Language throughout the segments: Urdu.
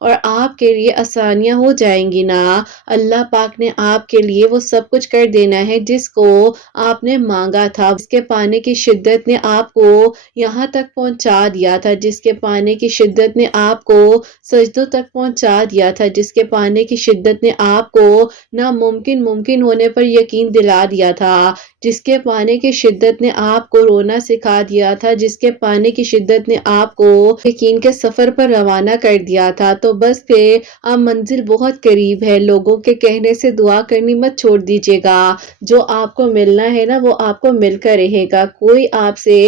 اور آپ کے لیے آسانیاں ہو جائیں گی نا۔ اللہ پاک نے آپ کے لیے وہ سب کچھ کر دینا ہے جس کو آپ نے مانگا تھا، جس کے پانے کی شدت نے آپ کو یہاں تک پہنچا دیا تھا، جس کے پانے کی شدت نے آپ کو سجدوں تک پہنچا دیا تھا، جس کے پانے کی شدت نے آپ کو ناممکن ممکن ہونے پر یقین دلا دیا تھا، جس کے پانے کی شدت نے آپ کو رونا سکھا دیا تھا، جس کے پانے کی شدت نے آپ کو یقین کے سفر پر روانہ کر دیا تھا، تو بس پھر اب منزل بہت قریب ہے۔ لوگوں کے کہنے سے دعا کرنی مت چھوڑ دیجیے گا۔ جو آپ کو ملنا ہے نا وہ آپ کو مل کر رہے گا۔ کوئی آپ سے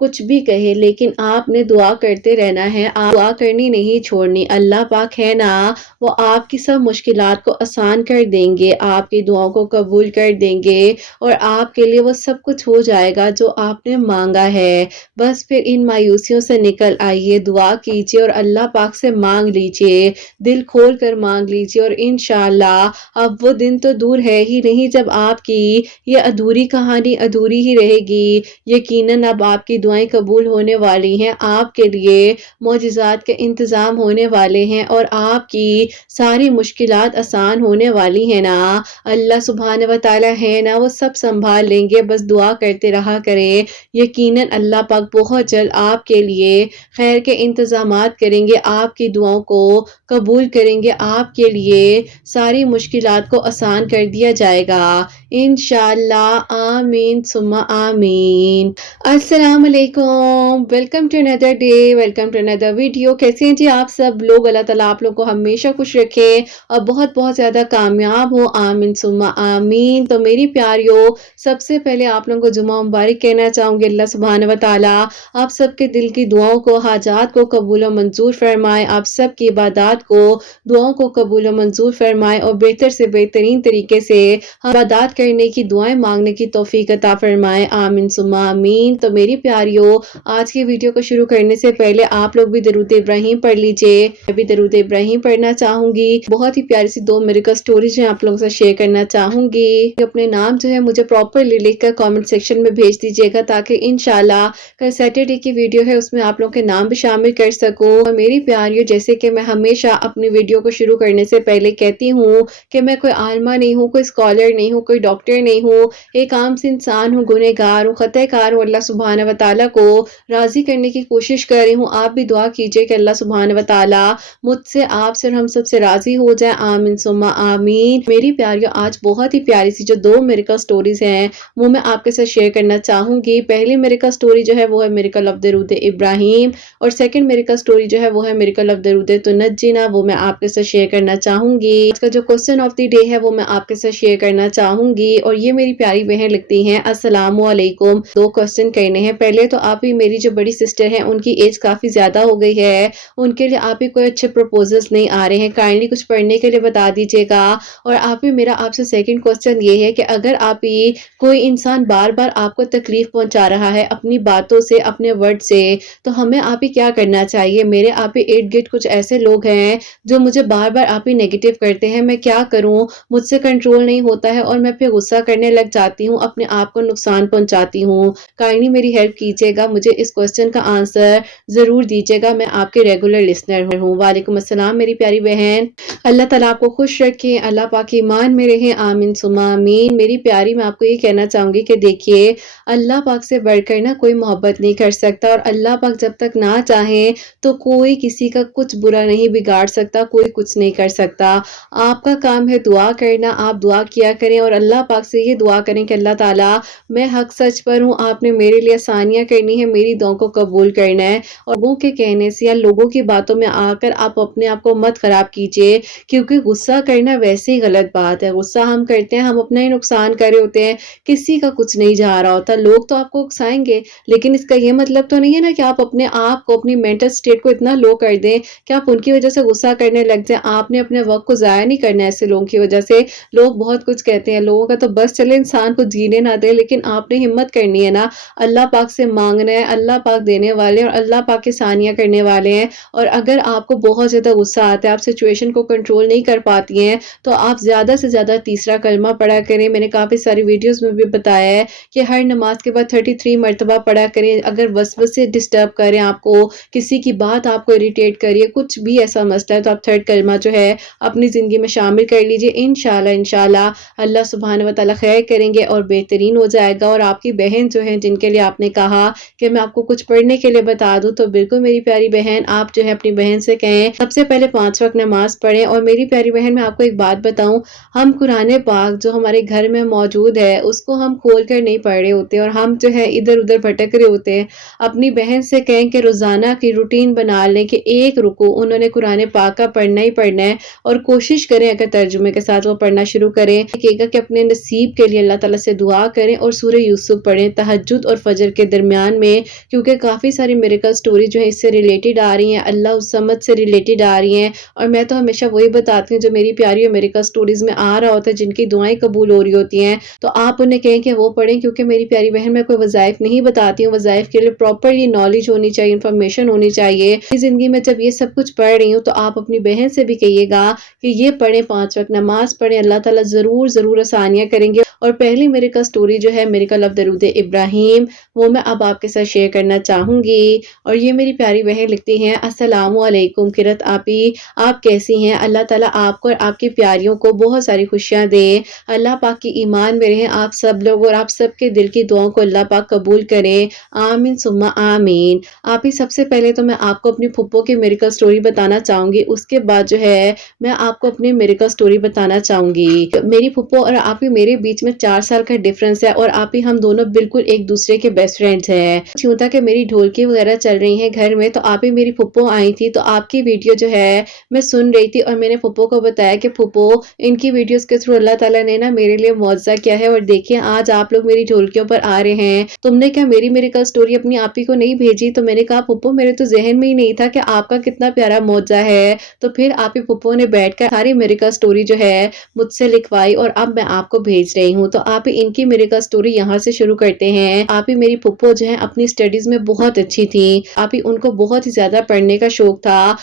کچھ بھی کہے لیکن آپ نے دعا کرتے رہنا ہے، آپ دعا کرنی نہیں چھوڑنی۔ اللہ پاک ہے نا، وہ آپ کی سب مشکلات کو آسان کر دیں گے، آپ کی دعاؤں کو قبول کر دیں گے اور آپ کے لیے وہ سب کچھ ہو جائے گا جو آپ نے مانگا ہے۔ بس پھر ان مایوسیوں سے نکل آئیے، دعا کیجیے اور اللہ پاک سے مانگ لیجیے، دل کھول کر مانگ لیجیے اور انشاءاللہ اب وہ دن تو دور ہے ہی نہیں جب آپ کی یہ ادھوری کہانی ادھوری ہی رہے گی۔ یقیناً اب آپ کی دعائیں قبول ہونے والی ہیں، آپ کے لیے معجزات کے انتظام ہونے والے ہیں اور آپ کی ساری مشکلات آسان ہونے والی ہیں نا۔ اللہ سبحانہ و تعالی ہے نا، وہ سب سنبھال لیں گے، بس دعا کرتے رہا کریں۔ یقیناً اللہ پاک بہت جلد آپ کے لیے خیر کے انتظامات کریں گے، آپ کی دعاؤں کو قبول کریں گے، آپ کے لیے ساری مشکلات کو آسان کر دیا جائے گا انشاءاللہ۔ آمین ثم آمین۔ السلام علیکم، welcome to another day, welcome to another video. کیسے ہیں جی آپ سب لوگ؟ اللہ تعالیٰ آپ لوگوں کو ہمیشہ خوش رکھے اور بہت بہت زیادہ کامیاب ہو، آمین ثم آمین۔ تو میری پیاریو، سب سے پہلے آپ لوگوں کو جمعہ مبارک کہنا چاہوں گی۔ اللہ سبحانہ و تعالیٰ آپ سب کے دل کی دعاؤں کو، حاجات کو قبول و منظور فرمائے، آپ سب کی عبادات کو، دعاؤں کو قبول و منظور فرمائے اور بہتر سے بہترین طریقے سے عبادات کرنے کی، دعائیں مانگنے کی توفیق عطا فرمائے، آمین ثم آمین۔ تو میری پیاریو، آج کی ویڈیو کو شروع کرنے سے پہلے آپ لوگ بھی درود ابراہیم پڑھ لیجئے۔ میں بھی درود ابراہیم پڑھنا چاہوں گی۔ بہت ہی پیاری سی 2 میریکل سٹوریز ہیں آپ لوگوں سے شیئر کرنا چاہوں گی۔ اپنے نام جو ہے مجھے پراپرلی لکھ کر کامنٹ سیکشن میں بھیج دیجئے گا تاکہ انشاءاللہ کل سیٹرڈے کی ویڈیو ہے اس میں آپ لوگوں کے نام بھی شامل کر سکوں۔ اور میری پیاریو، جیسے کہ میں ہمیشہ اپنی ویڈیو کو شروع کرنے سے پہلے کہتی ہوں کہ میں کوئی عالمہ نہیں ہوں، کوئی اسکالر نہیں ہوں، کوئی ڈاکٹر نہیں ہوں، ایک عام سی انسان ہوں، گنہگار ہوں، خطا کار ہوں۔ اللہ سبحانہ و تعالیٰ کو راضی کرنے کی کوشش کر رہی ہوں۔ آپ بھی دعا کیجئے کہ اللہ سبحانہ و تعالیٰ مجھ سے، آپ سے اور ہم سب سے راضی ہو جائے، آمین ثم آمین۔ میری پیاریو، آج بہت ہی پیاری سی جو 2 میریکل سٹوریز ہیں وہ میں آپ کے ساتھ شیئر کرنا چاہوں گی۔ پہلی میریکل سٹوری جو ہے وہ ہے میریکل آف درود ابراہیم اور سیکنڈ میریکل سٹوری جو ہے وہ ہے میریکل آف درود تنجینا، وہ میں آپ کے ساتھ شیئر کرنا چاہوں گی۔ آج کا جو کوسچن آف دی ڈے ہے وہ میں آپ کے ساتھ شیئر کرنا چاہوں گی اور یہ میری پیاری بہن لکھتی ہیں، السلام علیکم، 2 کوسچن کرنے ہیں۔ پہلے تو آپ ہی میری جو بڑی سسٹر ہیں ان کی ایج کافی زیادہ ہو گئی ہے، ان کے لیے آپ ہی کوئی اچھے پروپوزلز نہیں آ رہے ہیں، کائنڈلی کچھ پڑھنے کے لیے بتا دیجیے گا۔ اور آپ ہی میرا آپ سے سیکنڈ کوسچن یہ ہے کہ اگر آپ ہی کوئی انسان بار بار آپ کو تکلیف پہنچا رہا ہے اپنی باتوں سے، اپنے ورڈ سے، تو ہمیں آپ ہی کیا کرنا چاہیے؟ میرے آپ ہی ارد گرد کچھ ایسے لوگ ہیں جو مجھے بار بار آپ ہی نیگیٹو کرتے ہیں، میں کیا کروں؟ مجھ سے کنٹرول نہیں ہوتا ہے اور میں پھر غصہ کرنے لگ جاتی ہوں، اپنے آپ کو نقصان پہنچاتی ہوں۔ کائنڈلی میری ہیلپ کیجیے گا، مجھے اس کوسچن کا آنسر ضرور دیجیے گا، میں آپ کے ریگولر لسنر ہوں۔ وعلیکم السلام میری پیاری بہن، اللہ تعالیٰ آپ کو خوش رکھے، اللہ پاک ایمان میں رہیں، آمین ثم آمین۔ میری پیاری، میں آپ کو یہ کہنا چاہوں گی کہ دیکھیے، اللہ پاک سے بڑھ کر نہ کوئی محبت نہیں کر سکتا اور اللہ پاک جب تک نہ چاہیں تو کوئی کسی کا کچھ برا نہیں بگاڑ سکتا، کوئی کچھ نہیں کر سکتا۔ آپ کا کام ہے دعا کرنا، آپ دعا کیا کریں اور اللہ پاک سے یہ دعا کریں کہ اللہ تعالیٰ میں حق سچ پر ہوں، آپ نے میرے لیے آسانیاں کرنی ہے، میری دعاؤں کو قبول کرنا ہے اور لوگوں کے کہنے سے یا لوگوں کی باتوں میں آ کر آپ اپنے آپ کو مت خراب کیجیے، کیونکہ غصہ کرنا ویسے ہی غلط بات ہے۔ غصہ ہم کرتے ہیں، ہم اپنا ہی نقصان کر رہے ہوتے ہیں، کسی کا کچھ نہیں جا رہا ہوتا۔ لوگ تو آپ کو اکسائیں گے لیکن اس کا یہ مطلب تو نہیں ہے نا کہ آپ اپنے آپ کو، اپنی مینٹل سٹیٹ کو اتنا لو کر دیں کہ آپ ان کی وجہ سے غصہ کرنے لگ جائیں۔ آپ نے اپنے وقت کو ضائع نہیں کرنا ہے ایسے لوگوں کی وجہ سے۔ لوگ بہت کچھ کہتے ہیں، لوگوں ہوگا تو بس چلے انسان کو جینے نہ دے، لیکن آپ نے ہمت کرنی ہے نا، اللہ پاک سے مانگنا ہے، اللہ پاک دینے والے اور اللہ پاک کے ثانیہ کرنے والے ہیں۔ اور اگر آپ کو بہت زیادہ غصہ آتا ہے، آپ سچویشن کو کنٹرول نہیں کر پاتی ہیں، تو آپ زیادہ سے زیادہ تیسرا کلمہ پڑھا کریں۔ میں نے کافی ساری ویڈیوز میں بھی بتایا ہے کہ ہر نماز کے بعد 33 مرتبہ پڑھا کریں۔ اگر وسوسے ڈسٹرب کریں آپ کو، کسی کی بات آپ کو اریٹیٹ کریے، کچھ بھی ایسا مسئلہ ہے، تو آپ تھرڈ کلمہ جو ہے اپنی زندگی میں شامل کر لیجئے۔ انشاءاللہ اللہ سبحانہ و تعالیٰ خیر کریں گے اور بہترین ہو جائے گا۔ اور آپ کی بہن جو ہیں، جن کے لیے آپ نے کہا کہ میں آپ کو کچھ پڑھنے کے لیے بتا دوں، تو بالکل میری پیاری بہن، آپ جو ہے اپنی بہن سے کہیں سب سے پہلے 5 وقت نماز پڑھیں۔ اور میری پیاری بہن، میں آپ کو ایک بات بتاؤں، ہم قرآن پاک جو ہمارے گھر میں موجود ہے اس کو ہم کھول کر نہیں پڑھ رہے ہوتے، اور ہم جو ہے ادھر ادھر بھٹک رہے ہوتے ہیں۔ اپنی بہن سے کہیں کہ روزانہ کی روٹین بنا لیں کہ ایک رکوع انہوں نے قرآن پاک کا پڑھنا ہی پڑھنا ہے، اور کوشش کریں اگر ترجمے کے ساتھ وہ پڑھنا شروع کریں کہ اپنے نصیب کے لیے اللہ تعالیٰ سے دعا کریں، اور سورہ یوسف پڑھیں تہجد اور فجر کے درمیان میں، کیونکہ کافی ساری میریکل سٹوری جو ہے اس سے ریلیٹڈ آ رہی ہیں، اللہ الصمد سے ریلیٹڈ آ رہی ہیں۔ اور میں تو ہمیشہ وہی بتاتی ہوں جو میری پیاری اور میریکل سٹوریز میں آ رہا ہوتا ہے، جن کی دعائیں قبول ہو رہی ہوتی ہیں، تو آپ انہیں کہیں کہ وہ پڑھیں، کیونکہ میری پیاری بہن میں کوئی وظائف نہیں بتاتی ہوں، وظائف کے لیے پراپرلی نالج ہونی چاہیے، انفارمیشن ہونی چاہیے۔ زندگی میں جب یہ سب کچھ پڑھ رہی ہوں، تو آپ اپنی بہن سے بھی کہیے گا کہ یہ پڑھیں، 5 وقت نماز پڑھیں، اللہ تعالیٰ ضرور ضرور آسانیاں کریں گے۔ اور پہلی میریکل سٹوری جو ہے میریکل آف درود ابراہیم، وہ میں اب آپ کے ساتھ شیئر کرنا چاہوں گی۔ اور یہ میری پیاری بہن لکھتی ہیں، السلام علیکم قرت آپی، آپ کیسی ہیں؟ اللہ تعالیٰ آپ کو اور آپ کی پیاریوں کو بہت ساری خوشیاں دے، اللہ پاک کی ایمان میں رہیں آپ سب لوگ، اور آپ سب کے دل کی دعاؤں کو اللہ پاک قبول کرے، آمین ثم آمین۔ آپ ہی سب سے پہلے تو میں آپ کو اپنی پھپھو کی میریکل سٹوری بتانا چاہوں گی، اس کے بعد جو ہے میں آپ کو اپنی میریکل سٹوری بتانا چاہوں گی۔ میری پھپھو اور آپ ہی میرے بیچ میں 4 سال کا ڈیفرنس ہے، اور آپ ہی ہم دونوں بالکل ایک دوسرے کے بیسٹ فرینڈز ہیں۔ یوں تھا کہ میری ڈھولکی وغیرہ چل رہی ہیں گھر میں، تو آپ ہی میری پھپھو آئی تھی، تو آپ کی ویڈیو جو ہے میں سن رہی تھی، اور میں نے پھپھو کو بتایا کہ پھپھو، ان کی ویڈیوز کے تھرو اللہ تعالیٰ نے نا میرے لیے معجزہ کیا ہے، اور دیکھیں آج آپ لوگ میری ڈھولکیوں پر آ رہے ہیں۔ تم نے کیا میری میریکل سٹوری اپنی آپی کو نہیں بھیجی؟ تو میں نے کہا پھپھو میرے تو ذہن میں ہی نہیں تھا کہ آپ کا کتنا پیارا معجزہ ہے۔ تو پھر آپ ہی پھپھو نے بیٹھ کر ساری میریکل سٹوری جو ہے مجھ سے لکھوائی، اور اب میں آپ کو بھیج رہی ہوں۔ تو آپ ہی ان کی میریکل سٹوری یہاں سے شروع کرتے ہیں۔ آپ ہی میری پھپھو جو ہے اپنی سٹڈیز میں بہت اچھی تھی، آپ ہی ان کو بہت ہی زیادہ پڑھنے کا شوق تھا،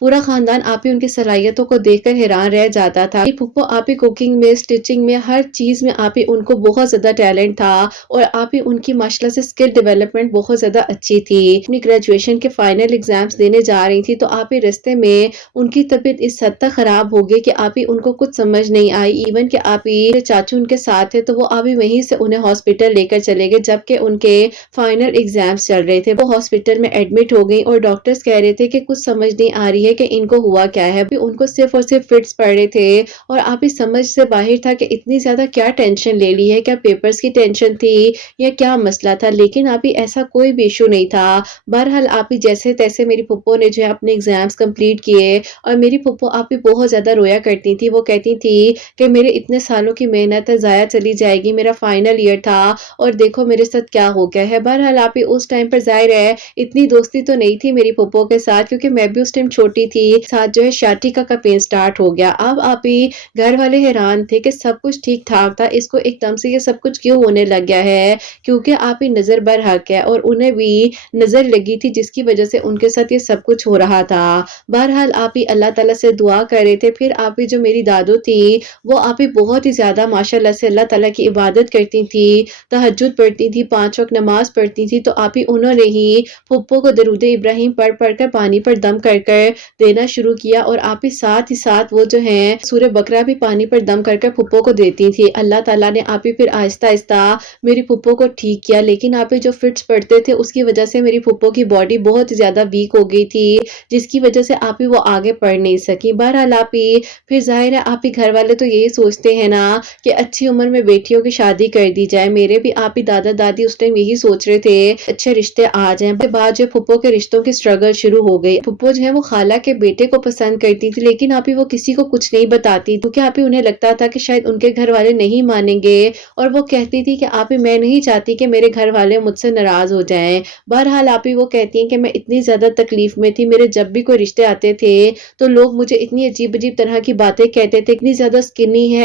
پورا خاندان آپ ہی ان کی صلاحیتوں کو دیکھ کر حیران رہ جاتا تھا۔ پھپھو آپ ہی کوکنگ میں، سٹیچنگ میں، ہر چیز میں آپ ہی ان کو بہت زیادہ ٹیلنٹ تھا، اور آپ ہی ان کی ماشاءاللہ سے اسکل ڈیولپمنٹ بہت زیادہ اچھی تھی۔ اپنی گریجویشن کے فائنل ایگزامز دینے جا رہی تھی، تو آپ ہی رستے میں ان کی طبیعت اس حد تک خراب ہو گئی کہ آپ ہی ان کو کچھ سمجھ نہیں آئی، ایون کہ آپ ہی چاچو ان کے ساتھ تھے، تو وہ آپ ہی وہیں سے انہیں ہاسپٹل لے کر چلے گئے، جبکہ ان کے فائنل ایگزامز چل رہے تھے۔ وہ ہاسپٹل میں ایڈمٹ ہو گئی، اور ڈاکٹرز کہہ رہے تھے کہ کچھ سمجھ نہیں آ رہی ہے کہ ان کو ہوا کیا ہے۔ ان کو صرف اور صرف فٹس پڑ رہے تھے، اور آپ ہی سمجھ سے باہر تھا کہ اتنی زیادہ کیا ٹینشن لے لی ہے، کیا پیپرز کی ٹینشن تھی یا کیا مسئلہ تھا، لیکن آپ ہی ایسا کوئی بھی ایشو نہیں تھا۔ بہرحال آپ ہی جیسے تیسے میری پھپھو نے جو ہے اپنے ایگزامز کمپلیٹ کیے، اور میری پھپھو آپ ہی بہت زیادہ رویا کرتی تھی۔ وہ کہتی تھی کہ میرے اتنے سالوں کی محنت ضائع چلی جائے گی، میرا فائنل ایئر تھا اور دیکھو میرے ساتھ کیا ہو گیا ہے۔ بہرحال آپ ہی اس ٹائم پر ظاہر ہے اتنی دوستی تو نہیں تھی میری پھپھو کے ساتھ، کیونکہ میں بھی اس ٹائم چھوٹی تھی، ساتھ جو ہے شادی کا کمپین سٹارٹ ہو گیا۔ اب آپ ہی گھر والے حیران تھے کہ سب کچھ ٹھیک ٹھاک تھا، اس کو ایک دم سے یہ سب کچھ کیوں ہونے لگ گیا ہے، کیونکہ آپ ہی نظر برحق ہے، اور انہیں بھی نظر لگی تھی، جس کی وجہ سے ان کے ساتھ یہ سب کچھ ہو رہا تھا۔ بہرحال آپ ہی اللہ تعالیٰ سے دعا کر رہے تھے۔ پھر آپ ہی جو میری دادو تھی، وہ آپ ہی بہت ہی زیادہ ماشاءاللہ سے اللہ تعالیٰ کی عبادت کرتی تھی، تہجد پڑھتی تھی، 5 وقت نماز پڑھتی تھی، تو آپ ہی انہوں نے ہی پھپھو کو درود ابراہیم پڑھ پڑھ کر پانی پر دم کر کر دینا شروع کیا، اور آپ ہی ساتھ وہ جو ہیں سورہ بقرہ بھی پانی پر دم کر کر پھپھو کو دیتی تھی۔ اللہ تعالیٰ نے آپ ہی پھر آہستہ آہستہ میری پھپھو کو ٹھیک کیا، لیکن آپ ہی جو فٹس پڑتے تھے اس کی وجہ سے میری پھپھو کی باڈی بہت زیادہ ویک ہو گئی تھی، جس کی وجہ سے آپ ہی وہ آگے پڑھ نہیں سکی۔ بہرحال آپ ہی پھر ظاہر ہے آپ ہی گھر والے تو یہی سوچتے ہیں نا کہ اچھی عمر میں بیٹیوں کی شادی کر دی جائے، میرے بھی آپ ہی دادا دادی اس ٹائم یہی سوچ رہے تھے اچھے رشتے آ جائیں۔ اس کے بعد جو پھپھو کے رشتوں کی سٹرگل شروع ہو گئی۔ پھپھو جو ہے وہ خالہ کے بیٹے کو پسند کرتی تھی، لیکن آپ ہی وہ کسی کو کچھ نہیں بتاتی، کیونکہ آپ ہی انہیں لگتا تھا کہ شاید ان کے گھر والے نہیں مانیں گے، اور وہ کہتی تھی کہ آپ ہی میں نہیں چاہتی کہ میرے گھر والے مجھ سے ناراض ہو جائیں۔ بہرحال آپ ہی وہ کہتی ہیں کہ میں اتنی زیادہ تکلیف میں تھی، میرے جب بھی کوئی رشتے آتے تھے تو لوگ مجھے اتنی عجیب عجیب طرح کی باتیں کہتے تھے، اتنی زیادہ سکنی ہے،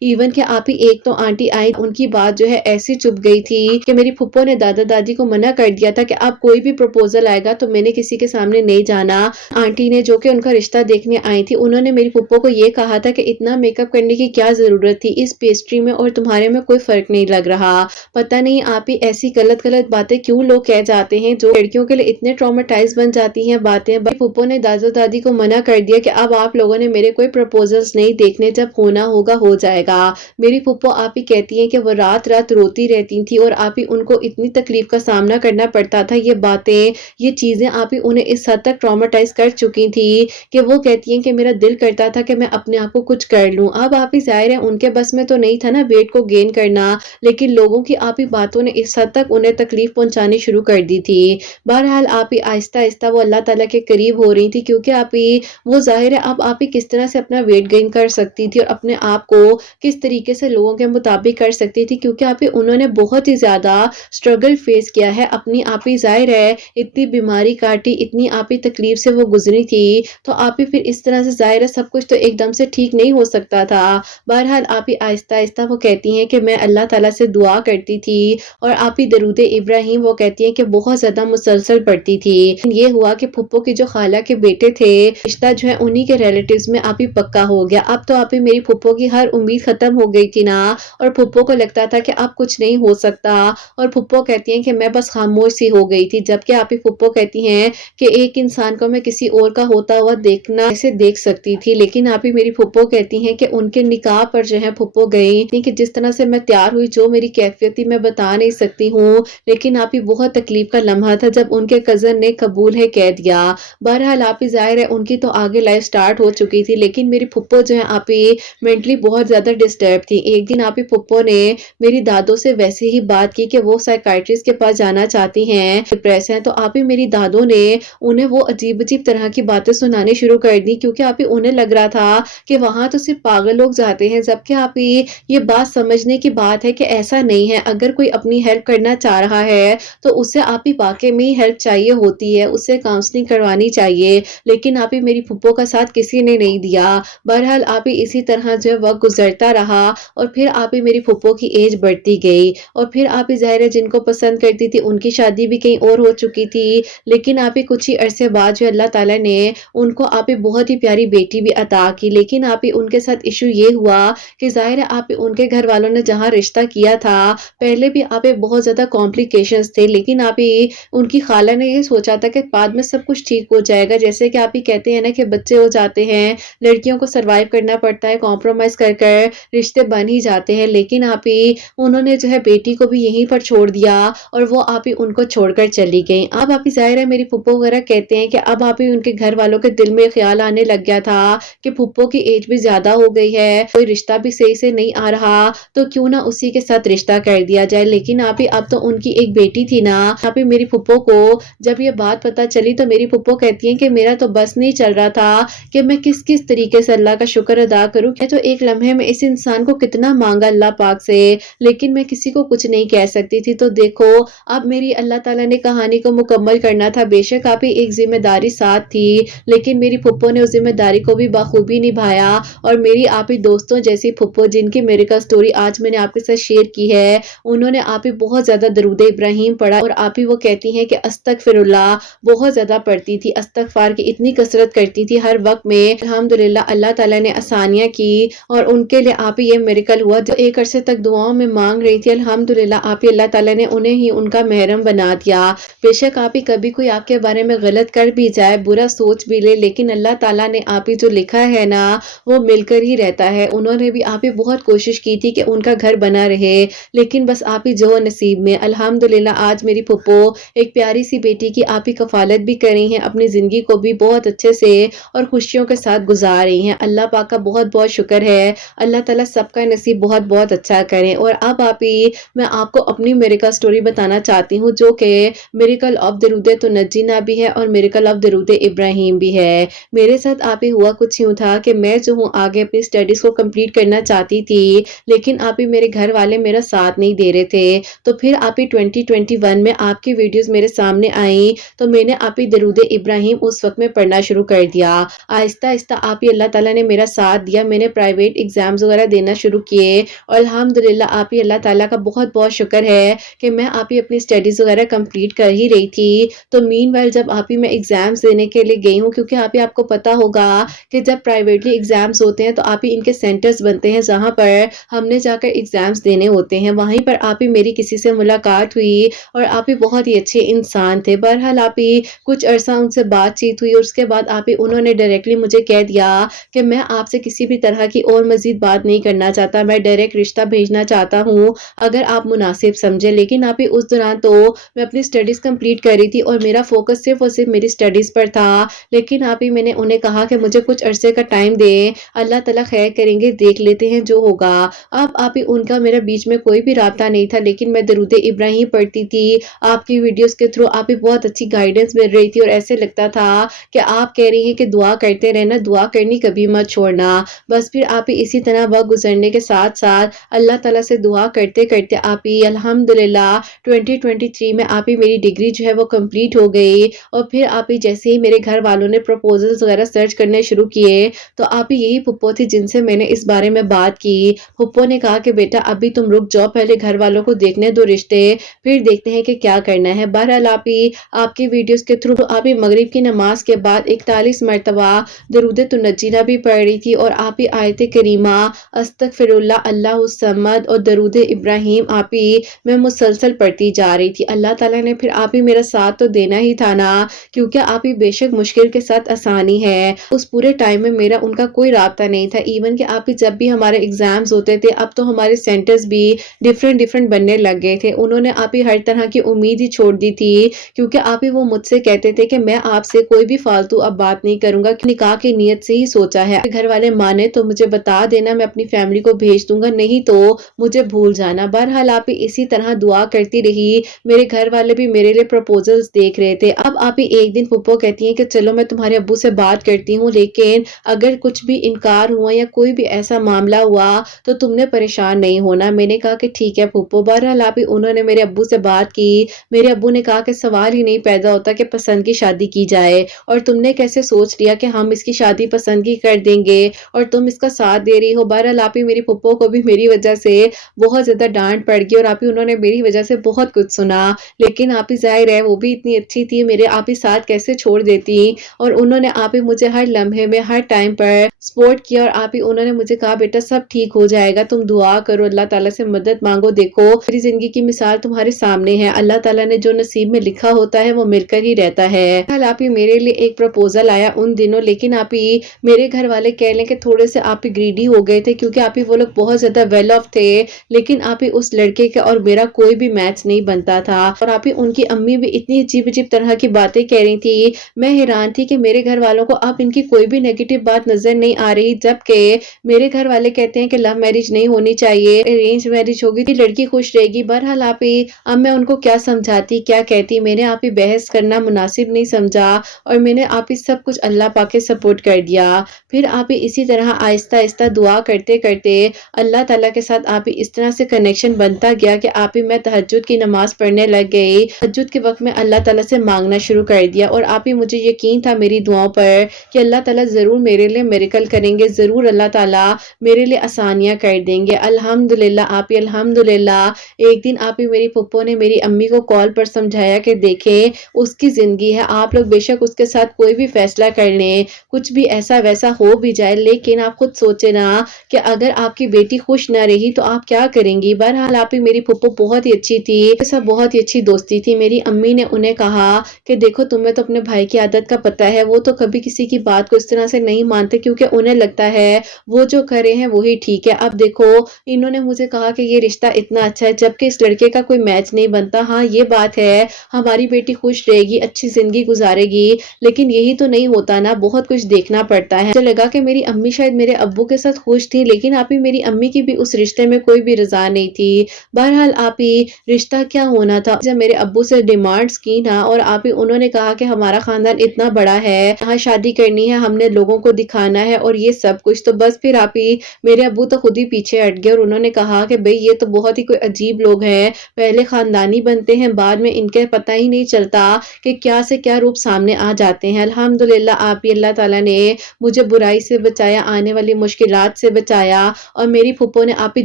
ایون کہ آپ ہی ایک تو آنٹی آئی ان کی بات جو ہے ایسی چپ گئی تھی کہ میری پھپھو نے دادا دادی کو منع کر دیا تھا کہ آپ کوئی بھی پروپوزل آئے گا تو میں نے کسی کے سامنے نہیں جانا. آنٹی نے جو کہ ان کا رشتہ دیکھنے آئی تھی انہوں نے میری پھپھو کو یہ کہا تھا کہ اتنا میک اپ کرنے کی کیا ضرورت تھی, اس پیسٹری میں اور تمہارے میں کوئی فرق نہیں لگ رہا. پتہ نہیں آپ ہی ایسی غلط غلط باتیں کیوں لوگ کہہ جاتے ہیں جو لڑکیوں کے لیے اتنے ٹرامیٹائز بن جاتی ہیں باتیں. پھپھو نے دادا دادی کو منع کر دیا کہ اب آپ لوگوں نے میرے کوئی پروپوزلز نہیں دیکھنے, جب ہونا ہوگا ہو جائے گا. میری پھپھو آپ ہی کہتی ہیں کہ وہ رات رات روتی رہتی تھی اور آپ ہی ان کو اتنی تکلیف کا سامنا کرنا پڑتا تھا. یہ باتیں یہ چیزیں آپ ہی انہیں اس حد تک ٹرامیٹائز کر چکی تھی کہ وہ کہتی ہیں کہ میرا دل کرتا تھا کہ میں اپنے آپ کو کچھ کر لوں. اب آپ ہی ظاہر ہے ان کے بس میں تو نہیں تھا نا ویٹ کو گین کرنا, لیکن لوگوں کی آپ ہی باتوں نے اس حد تک انہیں تکلیف پہنچانی شروع کر دی تھی. بہرحال آپ ہی آہستہ آہستہ وہ اللہ تعالیٰ کے قریب ہو رہی تھی, کیونکہ آپ ہی وہ ظاہر ہے اب آپ ہی کس طرح سے اپنا ویٹ گین کر سکتی تھی اور اپنے آپ کو کس طریقے سے لوگوں کے مطابق کر سکتی تھی, کیونکہ آپ ہی انہوں نے بہت ہی زیادہ اسٹرگل فیس کیا ہے اپنی. آپ ہی ظاہر ہے اتنی بیماری کاٹی, اتنی آپ ہی تکلیف سے وہ گزری تھی, تو آپ ہی پھر اس طرح سے ظاہر ہے سب کچھ تو ایک دم سے ٹھیک نہیں ہو سکتا تھا. بہرحال آپ ہی آہستہ آہستہ وہ کہتی ہیں کہ میں اللہ تعالیٰ سے دعا کرتی تھی اور آپ ہی درود ابراہیم وہ کہتی ہیں کہ بہت زیادہ مسلسل پڑھتی تھی. یہ ہوا کہ پھپھو کی جو خالہ کے بیٹے تھے رشتہ جو ہے انہی کے ریلیٹیوز میں آپ ہی پکا ہو گیا. اب تو آپ ہی میری پھپھو کی ہر امید ختم ہو گئی تھی نا, اور پھپھو کو لگتا تھا کہ اب کچھ نہیں ہو سکتا, اور پھپھو کہتی ہیں کہ میں بس خاموش سی ہو گئی تھی. جبکہ آپ ہی پھپھو کہتی ہیں کہ ایک انسان کو میں کسی اور کا ہوتا ہوا دیکھنا ایسے دیکھ سکتی تھی, لیکن آپ ہی میری پھپھو کہتی ہیں کہ ان کے نکاح پر جو ہے پھپھو گئی کہ جس طرح سے میں تیار ہوئی جو میری کیفیت تھی میں بتا نہیں سکتی ہوں, لیکن آپ ہی بہت تکلیف کا لمحہ تھا جب ان کے کزن نے قبول ہے کہہ دیا. بہرحال آپ ہی ظاہر ہے ان کی تو آگے لائف سٹارٹ ہو چکی تھی, لیکن میری پھپھو جو ہے آپ ہی مینٹلی بہت زیادہ ڈسٹرب تھی. ایک دن آپ ہی پھپھو نے میری دادوں سے ویسے ہی بات کی کہ وہ سائیکائٹرسٹ کے پاس جانا چاہتی ہیں, ڈپریس ہیں, تو آپ ہی میری دادوں نے انہیں وہ عجیب عجیب طرح کی باتیں سنانی شروع کر دی, کیونکہ آپ ہی انہیں لگ رہا تھا کہ وہاں تو صرف پاگل لوگ جاتے ہیں. جبکہ آپ ہی یہ بات سمجھنے کی بات ہے کہ ایسا نہیں ہے, اگر کوئی اپنی ہیلپ کرنا چاہ رہا ہے تو اسے آپ ہی واقعی میں ہیلپ چاہیے ہوتی ہے, اسے کاؤنسلنگ کروانی چاہیے, لیکن آپ ہی میری پھپھو کا ساتھ کسی نے نہیں دیا. بہرحال آپ ہی اسی طرح جو ہے وقت گزرتا رہا اور پھر آپ ہی میری پھپھو کی ایج بڑھتی گئی, اور پھر آپ ہی ظاہر ہے جن کو پسند کرتی تھی ان کی شادی بھی کہیں اور ہو چکی تھی. لیکن آپ ہی کچھ ہی عرصے بعد جو اللہ تعالیٰ نے ان کو آپ ہی بہت ہی پیاری بیٹی بھی عطا کی. لیکن آپ ہی ان کے ساتھ ایشو یہ ہوا کہ ظاہر ہے آپ ہی ان کے گھر والوں نے جہاں رشتہ کیا تھا پہلے بھی آپ ہی بہت زیادہ کمپلیکیشنز تھے, لیکن آپ ہی ان کی خالہ نے یہ سوچا تھا کہ بعد میں سب کچھ ٹھیک ہو جائے گا. جیسے کہ آپ ہی کہتے ہیں نا کہ بچے ہو جاتے ہیں, لڑکیوں کو سروائیو کرنا پڑتا ہے, کمپرومائز کر کر رشتے بن ہی جاتے ہیں, لیکن آپ ہی انہوں نے جو ہے بیٹی کو بھی یہیں پر چھوڑ دیا اور وہ آپ ہی ان کو چھوڑ کر چلی گئی. اب آپ ہی ظاہر ہے میری پھپھو وغیرہ کہتے ہیں کہ اب آپ ہی ان کے گھر والوں کے دل میں خیال آنے لگ گیا تھا کہ پھپھو کی ایج بھی زیادہ ہو گئی ہے, کوئی رشتہ بھی صحیح سے نہیں آ رہا, تو کیوں نہ اسی کے ساتھ رشتہ کر دیا جائے. لیکن آپ ہی اب تو ان کی ایک بیٹی تھی نا, آپ ہی میری پھپھو کو جب یہ بات پتہ چلی تو میری پھپھو کہتی ہیں کہ میرا تو بس نہیں چل رہا تھا کہ میں کس کس طریقے سے اللہ کا شکر ادا کروں. کہ تو ایک لمحے میں اس انسان کو کتنا مانگا اللہ پاک سے, لیکن میں کسی کو کچھ نہیں کہہ سکتی تھی. تو دیکھو اب میری اللہ تعالیٰ نے کہانی کو مکمل کرنا تھا. بے شک آپ ہی ایک ذمہ داری ساتھ تھی, لیکن میری پھپھو نے اس ذمہ داری کو بھی بخوبی نبھایا, اور میری آپ ہی دوستوں جیسی پھپھو جن کی میرے کا سٹوری آج میں نے آپ کے ساتھ شیئر کی ہے, انہوں نے آپ ہی بہت زیادہ درود ابراہیم پڑھا, اور آپ ہی وہ کہتی ہیں کہ استغفر اللہ بہت زیادہ پڑھتی تھی, استغفار کی اتنی کثرت کرتی تھی ہر وقت میں. الحمدللہ اللہ تعالیٰ نے آسانیاں کی اور ان کے لیے آپ ہی یہ میریکل ہوا جو ایک عرصے تک دعاؤں میں مانگ رہی تھی. الحمدللہ آپ ہی اللہ تعالیٰ نے انہیں ہی ان کا محرم بنا دیا. بے شک آپ ہی کبھی کوئی آپ کے بارے میں غلط کر بھی جائے, برا سوچ بھی لے, لیکن اللہ تعالیٰ نے آپ ہی جو لکھا ہے نا وہ مل کر ہی رہتا ہے. انہوں نے بھی آپ ہی بہت کوشش کی تھی کہ ان کا گھر بنا رہے, لیکن بس آپ ہی جو نصیب میں. الحمدللہ آج میری پھپھو ایک پیاری سی بیٹی کی آپ ہی کفالت بھی کر رہی ہیں, اپنی زندگی کو بھی بہت اچھے سے اور خوشیوں کے ساتھ گزار رہی ہیں. اللہ پاک کا بہت بہت شکر ہے, اللہ تعالیٰ سب کا نصیب بہت بہت اچھا کریں. اور اب آپ ہی میں آپ کو اپنی میریکل سٹوری بتانا چاہتی ہوں, جو کہ میریکل آف درود تنجینا بھی ہے اور میریکل آف درود ابراہیم بھی ہے. میرے ساتھ آپ ہی ہوا کچھ یوں تھا کہ میں جو ہوں آگے اپنی اسٹڈیز کو کمپلیٹ کرنا چاہتی تھی, لیکن آپ ہی میرے گھر والے میرا ساتھ نہیں دے رہے تھے. تو پھر آپ ہی 2021 میں آپ کی ویڈیوز میرے سامنے آئیں تو میں نے آپ ہی درود ابراہیم اس وقت میں پڑھنا شروع کر دیا. آہستہ آہستہ آپ ہی اللہ تعالیٰ نے میرا ساتھ دیا، میں نے پرائیویٹ ایگزامز وغیرہ دینا شروع کیے اور الحمدللہ آپ ہی اللہ تعالیٰ کا بہت بہت شکر ہے کہ میں آپ ہی اپنی اسٹڈیز وغیرہ کمپلیٹ کر ہی رہی تھی۔ تو مین وائل جب آپ ہی میں ایگزامز دینے کے لیے گئی ہوں، کیونکہ آپ کو پتا ہوگا کہ جب پرائیویٹلی ایگزامز ہوتے ہیں تو آپ ہی ان کے سینٹرز بنتے ہیں جہاں پر ہم نے جا کر ایگزامز دینے ہوتے ہیں، وہیں پر آپ ہی میری کسی سے ملاقات ہوئی اور آپ ہی بہت ہی اچھے انسان تھے۔ بہرحال آپ ہی کچھ عرصہ ان سے بات چیت ہوئی اور اس کے بعد آپ ہی انہوں نے ڈائریکٹلی مجھے کہہ دیا کہ میں آپ سے کسی بھی طرح کی اور مزید بات نہیں کرنا چاہتا، میں ڈائریکٹ رشتہ بھیجنا چاہتا ہوں اگر آپ مناسب سمجھے۔ لیکن آپ ہی اس دوران تو میں اپنی اسٹڈیز کمپلیٹ کر رہی تھی اور میرا فوکس صرف اور صرف میری اسٹڈیز پر تھا، لیکن آپ ہی میں نے انہیں کہا کہ مجھے کچھ عرصے کا ٹائم دیں، اللہ تعالیٰ خیر کریں گے، دیکھ لیتے ہیں جو ہوگا۔ اب آپ ہی ان کا میرا بیچ میں کوئی بھی رابطہ نہیں تھا، لیکن میں درود ابراہیم پڑھتی تھی، آپ کی ویڈیوز کے تھرو آپ ہی بہت اچھی گائیڈنس مل رہی تھی اور ایسے لگتا تھا کہ آپ کہہ رہی ہیں کہ دعا کرتے رہنا، دعا کرنی کبھی مت چھوڑنا۔ بس پھر آپ ہی اسی طرح وقت گزرنے کے ساتھ ساتھ اللہ تعالیٰ سے دعا کرتے کرتے آپ ہی الحمدللہ 2023 میں آپ ہی میری ڈگری جو ہے وہ کمپلیٹ ہو گئی اور پھر آپ ہی جیسے ہی میرے گھر والوں نے پروپوزلز وغیرہ سرچ کرنے شروع کیے تو آپ ہی یہی پھپھو تھی جن سے میں نے اس بارے میں بات کی۔ پھپھو نے کہا کہ بیٹا ابھی تم رک جاؤ، پہلے گھر والوں کو دیکھنے دو رشتے، پھر دیکھتے ہیں کہ کیا کرنا ہے۔ بہرحال آپ کی ویڈیوز کے تھرو آپ ہی مغرب کی نماز کے بعد 41 مرتبہ درود تنجینا بھی پڑھ رہی تھی اور آپ ہی آیت کریمہ استغفر اللہ اللہ الصمد اور درود ابراہیم آپ ہی میں مسلسل پڑھتی جا رہی تھی۔ اللہ تعالیٰ نے پھر آپ ہی میرا ساتھ تو دینا ہی تھا نا، کیونکہ آپ ہی بے شک مشکل کے ساتھ آسانی ہے۔ اس پورے ٹائم میں میرا ان کا کوئی رابطہ نہیں تھا، ایون کہ آپ ہی جب بھی ہمارے ایگزامز ہوتے تھے اب تو ہمارے سینٹرز بھی ڈیفرنٹ بننے لگ گئے تھے، انہوں نے آپ ہی ہر طرح کی امید ہی چھوڑ دی تھی، کیونکہ آپ ہی وہ مجھ سے کہتے تھے کہ میں آپ سے کوئی بھی فالتو اب بات نہیں کروں گا، نکاح کی نیت سے ہی سوچا ہے، گھر والے مانے تو مجھے بتا دینا، میں اپنی فیملی کو بھیج دوں گا، نہیں تو مجھے بھول جانا۔ بہرحال آپ ہی اسی طرح دعا کرتی رہی، میرے گھر والے بھی میرے لیے پروپوزلز دیکھ رہے تھے۔ اب آپ ہی ایک دن پھپھو کہتی ہیں کہ چلو میں تمہارے ابو سے بات کرتی ہوں، لیکن اگر کچھ بھی انکار ہوا یا کوئی بھی ایسا معاملہ ہوا تو تم نے پریشان نہیں ہونا۔ میں نے کہا کہ ٹھیک ہے پھپھو۔ بہرحال آپ ہی انہوں نے میرے ابو سے بات کی، میرے ابو نے کہا کہ سوال ہی نہیں پیدا ہوتا کہ پسند کی شادی کی جائے، اور تم نے کیسے سوچ لیا کہ ہم اس کی شادی پسند کی کر دیں گے اور تم اس کا ساتھ دے رہی ہو۔ بہرحال آپ ہی میری پھپھو کو بھی میری وجہ سے بہت زیادہ ڈانٹ پڑ گئی اور آپ ہی انہوں نے میری وجہ سے بہت کچھ سنا، لیکن آپ ہی ظاہر ہے وہ بھی اتنی اچھی تھی، میرے آپ ہی ساتھ کیسے چھوڑ دیتی، اور انہوں نے آپ ہی مجھے ہر لمحے میں ہر ٹائم پر سپورٹ کیا اور آپ ہی انہوں نے مجھے کہا بیٹا سب ٹھیک ہو جائے گا، تم دعا کرو، اللہ تعالیٰ سے مدد مانگو، دیکھو میری زندگی کی مثال تمہارے سامنے ہے، اللہ تعالیٰ نے جو نصیب میں لکھا ہوتا ہے وہ مل کر ہی رہتا ہے۔ آپ ہی میرے لیے ایک پروپوزل آیا ان دنوں، لیکن آپ ہی میرے گھر والے کہہ لیں کہ تھوڑے سے آپ ہی گریڈی ہو گئے تھے، کیونکہ آپ ہی وہ لوگ بہت زیادہ ویل آف تھے، لیکن آپ ہی اس لڑکے کا اور میرا کوئی بھی میچ نہیں بنتا تھا، اور آپ ہی ان کی امی بھی اتنی عجیب عجیب طرح کی باتیں کہہ رہی تھی، میں حیران تھی کہ میرے گھر والوں کو اب ان کی کوئی بھی نیگیٹو بات نظر نہیں آ رہی، جبکہ میرے گھر والے کہتے ہیں کہ لو میرج نہیں ہونی چاہیے، ارینج میرج ہوگی تو لڑکی خوش رہے گی۔ بہرحال آپ ہی اب میں ان کو کیا سمجھاتی کیا کہتی، میں نے آپ ہی بحث کرنا مناسب نہیں سمجھا اور میں نے آپ ہی سب کچھ اللہ پاک کے سپورٹ کر دیا۔ پھر آپ ہی اسی طرح آہستہ آہستہ دعا کرتے کرتے اللہ تعالیٰ کے ساتھ آپ ہی اس طرح سے کنیکشن بنتا گیا کہ آپ ہی میں تہجد کی نماز پڑھنے لگ گئی، تہجد کے وقت میں اللہ تعالیٰ سے مانگنا شروع کر دیا، اور آپ ہی مجھے یقین تھا میری دعاؤں پر کہ اللہ تعالیٰ ضرور میرے لیے میریکل کریں گے، ضرور اللہ تعالیٰ میرے لیے آسانیاں کر دیں گے۔ الحمدللہ آپ ہی الحمدللہ ایک دن آپ ہی میری پھپھو نے میری امی کو کال پر سمجھایا کہ دیکھیں اس کی زندگی ہے، آپ لوگ بے شک اس کے ساتھ کوئی بھی فیصلہ کر لیں، کچھ بھی ایسا ویسا ہو بھی جائے، لیکن آپ خود سوچے نا کہ اگر آپ کی بیٹی خوش نہ رہی تو آپ کیا کریں گی۔ بہرحال آپ ہی میری پھپھو بہت ہی اچھی تھی، سب بہت ہی اچھی دوستی تھی۔ میری امی نے انہیں کہا کہ دیکھو تمہیں تو اپنے بھائی کی عادت کا پتہ ہے، وہ تو کبھی کسی کی بات کو اس طرح سے نہیں مانتے، کیونکہ انہیں لگتا ہے وہ جو کرے ہیں وہی ٹھیک ہے۔ اب دیکھو انہوں نے مجھے کہا کہ یہ رشتہ اتنا اچھا ہے، جبکہ اس لڑکے کا کوئی میچ نہیں بنتا، ہاں یہ بات ہے ہماری بیٹی خوش رہے گی، اچھی زندگی گزارے گی، لیکن یہی تو نہیں ہوتا نا، بہت کچھ دیکھنا پڑتا ہے۔ مجھے لگا کہ میری امی شاید میرے ابو کے ساتھ خوش تھی، لیکن آپ ہی میری امی کی بھی اس رشتے میں کوئی بھی رضا نہیں تھی۔ بہرحال آپ ہی رشتہ کیا ہونا تھا، جب میرے ابو سے ڈیمانڈز کی نا، اور آپ ہی انہوں نے کہا کہ ہمارا خاندان اتنا بڑا ہے، یہاں شادی کرنی ہے، ہم نے لوگوں کو دکھانا ہے اور یہ سب کچھ، تو بس پھر آپ ہی میرے ابو تو خود ہی پیچھے ہٹ گئے اور انہوں نے کہا کہ بھئی یہ تو بہت ہی کوئی عجیب لوگ ہیں، پہلے خاندانی بنتے ہیں، بعد میں ان کے پتہ ہی نہیں چلتا کہ کیا سے کیا روپ سامنے آ جاتے ہیں۔ الحمدللہ آپ ہی اللہ تعالیٰ نے مجھے برائی سے بچایا، آنے والی مشکلات سے بچایا، اور میری پھپھو نے آپ ہی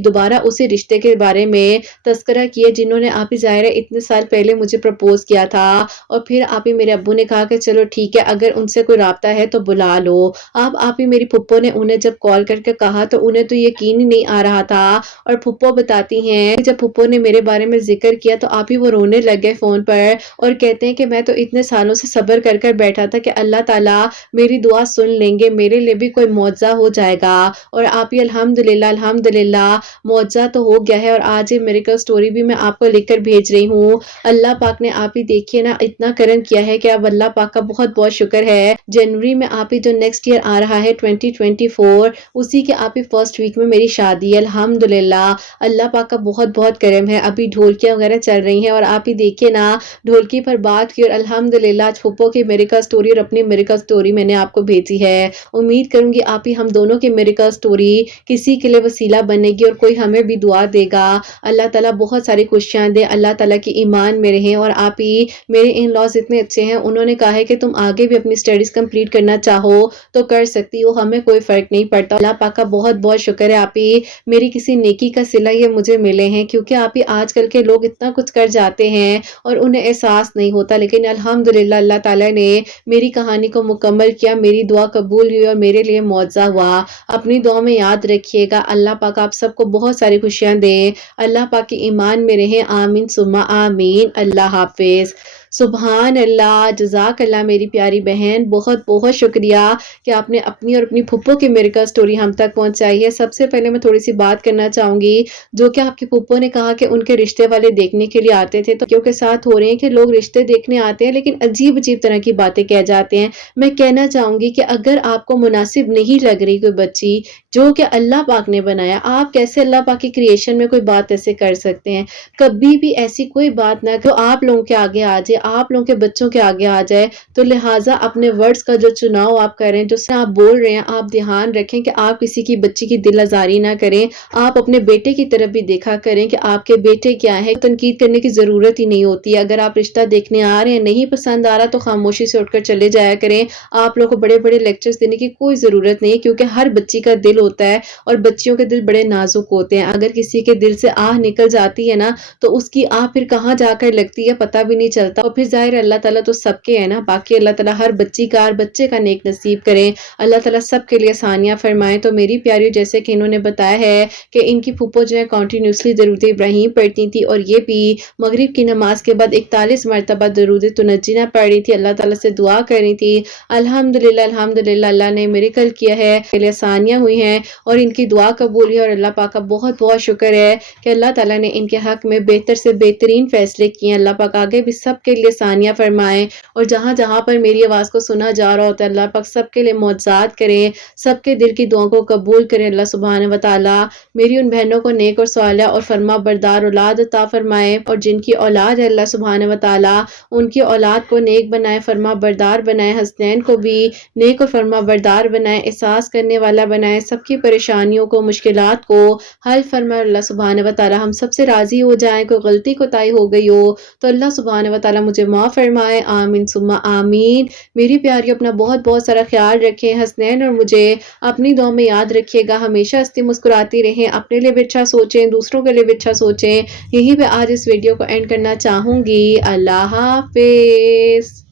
دوبارہ اسی رشتے کے بارے میں تذکرہ کیا جنہوں نے آپ ہی ظاہر ہے اتنے سال پہلے مجھے پرپوز کیا تھا، اور پھر آپ ہی میرے ابو نے کہا کہ چلو ٹھیک ہے، اگر ان سے کوئی رابطہ ہے تو بلا لو۔ اب آپ ہی میری پھپھو نے انہیں جب کال کر کے کہا تو انہیں تو یقین ہی نہیں آ رہا تھا، اور پھپھو بتاتی ہیں جب پھپھو نے میرے بارے میں ذکر کیا تو آپ ہی وہ رونے لگ گئے فون پر، اور کہتے ہیں کہ میں تو اتنے سالوں سے صبر کر کر بیٹھا تھا کہ اللہ تعالیٰ میری دعا سن لیں گے، میرے لیے بھی کوئی معجزہ ہو جائے گا، اور آپ ہی الحمدللہ معجزہ تو ہو گیا ہے، اور آج یہ میریکل سٹوری بھی میں آپ کو لکھ کر بھیج رہی ہوں۔ اللہ پاک نے آپ ہی دیکھیے نا اتنا کرم کیا ہے کہ اب اللہ پاک کا بہت بہت شکر ہے۔ جنوری میں آپ ہی جو نیکسٹ ایئر آ رہا ہے 2024، اسی کے آپ ہی فرسٹ ویک میں میری شادی ہے، الحمدللہ اللہ پاک کا بہت بہت کرم ہے۔ ابھی ڈھولکیاں وغیرہ چل رہی ہیں، اور آپ ہی دیکھیے نا ڈھولکی پر بات کی، اور الحمدللہ آج پھپھو کی میریکل سٹوری اور اپنی میریکل سٹوری میں نے آپ کو بھیجی ہے۔ امید کروں گی آپ ہی ہم دونوں کی میریکل سٹوری کسی کے لیے وسیلہ بنے گی، اور کوئی ہمیں بھی دعا دے گا۔ اللہ تعالیٰ بہت ساری خوشیاں دے، اللہ تعالیٰ کی ایمان میں رہیں، اور آپ ہی میرے ان لاز اتنے اچھے ہیں، انہوں نے کہا ہے کہ تم آگے بھی اپنی اسٹڈیز کمپلیٹ کرنا چاہو تو کر سکتی ہو، ہمیں کوئی فرق نہیں پڑتا۔ اللہ پاک کا بہت بہت شکر ہے آپ ہی میری کسی نیکی کا صلہ یہ مجھے ملے ہیں، کیونکہ آپ ہی آج کل کے لوگ اتنا کچھ کر جاتے ہیں اور انہیں احساس نہیں ہوتا، لیکن الحمدللہ اللہ تعالیٰ نے میری کہانی کو مکمل کیا، میری دعا قبول ہوئی اور میرے لیے معجزہ ہوا۔ اپنی دعا میں یاد رکھیے گا، اللہ پاک آپ سب کو بہت ساری خوشیاں دے، اللہ پاک کی ایمان میں رہیں، آمین ثم آمین۔ اللہ حافظ۔ سبحان اللہ، جزاک اللہ میری پیاری بہن، بہت بہت شکریہ کہ آپ نے اپنی اور اپنی پھپھو کی میریکل سٹوری ہم تک پہنچائی ہے۔ سب سے پہلے میں تھوڑی سی بات کرنا چاہوں گی، جو کہ آپ کی پھپھو نے کہا کہ ان کے رشتے والے دیکھنے کے لیے آتے تھے، تو کیوں کے ساتھ ہو رہے ہیں کہ لوگ رشتے دیکھنے آتے ہیں لیکن عجیب عجیب طرح کی باتیں کہہ جاتے ہیں۔ میں کہنا چاہوں گی کہ اگر آپ کو مناسب نہیں لگ رہی کوئی بچی جو کہ اللہ پاک نے بنایا، آپ کیسے اللہ پاک کی کریشن میں کوئی بات ایسے کر سکتے ہیں؟ کبھی بھی ایسی کوئی بات نہ کہ آپ لوگوں کے آگے آ جائے، آپ لوگوں کے بچوں کے آگے آ جائے، تو لہٰذا اپنے ورڈز کا جو چناؤ آپ کریں، جو سے آپ بول رہے ہیں، آپ دھیان رکھیں کہ آپ کسی کی بچی کی دل آزاری نہ کریں۔ آپ اپنے بیٹے کی طرف بھی دیکھا کریں کہ آپ کے بیٹے کیا ہے، تنقید کرنے کی ضرورت ہی نہیں ہوتی ہے۔ اگر آپ رشتہ دیکھنے آ رہے ہیں، نہیں پسند آ رہا تو خاموشی سے اٹھ کر چلے جایا کریں۔ آپ لوگوں کو بڑے بڑے لیکچرز دینے کی کوئی ضرورت نہیں ہے، کیونکہ ہر بچی کا دل ہوتا ہے اور بچیوں کے دل بڑے نازک ہوتے ہیں۔ اگر کسی کے دل سے آہ نکل جاتی ہے نا تو اس کی آہ پھر کہاں جا کر لگتی ہے پتہ بھی نہیں چلتا، اور پھر ظاہر اللہ تعالیٰ تو سب کے ہے نا، باقی اللہ تعالیٰ ہر بچی کا ہر بچے کا نیک نصیب کریں، اللہ تعالیٰ سب کے لیے آسانیاں فرمائیں۔ تو میری پیاری، جیسے کہ انہوں نے بتایا ہے کہ ان کی پھپھو جو ہے کنٹینیوسلی درود ابراہیم پڑھتی تھی، اور یہ بھی مغرب کی نماز کے بعد 41 مرتبہ درود تنجینا پڑھ رہی تھی، اللہ تعالیٰ سے دعا کر رہی تھی۔ الحمدللہ اللہ نے میریکل کیا ہے، کے لیے آسانیاں ہوئی ہیں اور ان کی دعا قبول ہوئی، اور اللہ پاک کا بہت بہت شکر ہے کہ اللہ تعالیٰ نے ان کے حق میں بہتر سے بہترین فیصلے کیے ہیں۔ اللہ پاک آگے بھی سب کے لیے آسانیاں فرمائیں، اور جہاں جہاں پر میری آواز کو سنا جا رہا ہوتا ہے اللہ پاک سب کے لیے معجزات کریں، سب کے دل کی دعاؤں کو قبول کریں۔ اللہ سبحانہ و تعالیٰ میری ان بہنوں کو نیک اور صالحہ اور فرما بردار اولاد عطا فرمائے، اور جن کی اولاد ہے اللہ سبحانہ و تعالیٰ ان کی اولاد کو نیک بنائے، فرما بردار بنائے، حسنین کو بھی نیک اور فرما بردار بنائے، احساس کرنے والا بنائے، سب کی پریشانیوں کو، مشکلات کو حل فرمائے۔ اللہ سبحانہ و تعالیٰ ہم سب سے راضی ہو جائیں، کوئی غلطی کوتاہی ہو گئی ہو تو اللہ سبحانہ و تعالیٰ مجھے معاف فرمائے، آمین ثم آمین۔ میری پیاری اپنا بہت بہت سارا خیال رکھیں، حسنین اور مجھے اپنی دعا میں یاد رکھیے گا، ہمیشہ ہنستی مسکراتی رہیں، اپنے لیے بھی اچھا سوچیں، دوسروں کے لیے بھی اچھا سوچیں۔ یہی پہ آج اس ویڈیو کو اینڈ کرنا چاہوں گی۔ اللہ حافظ۔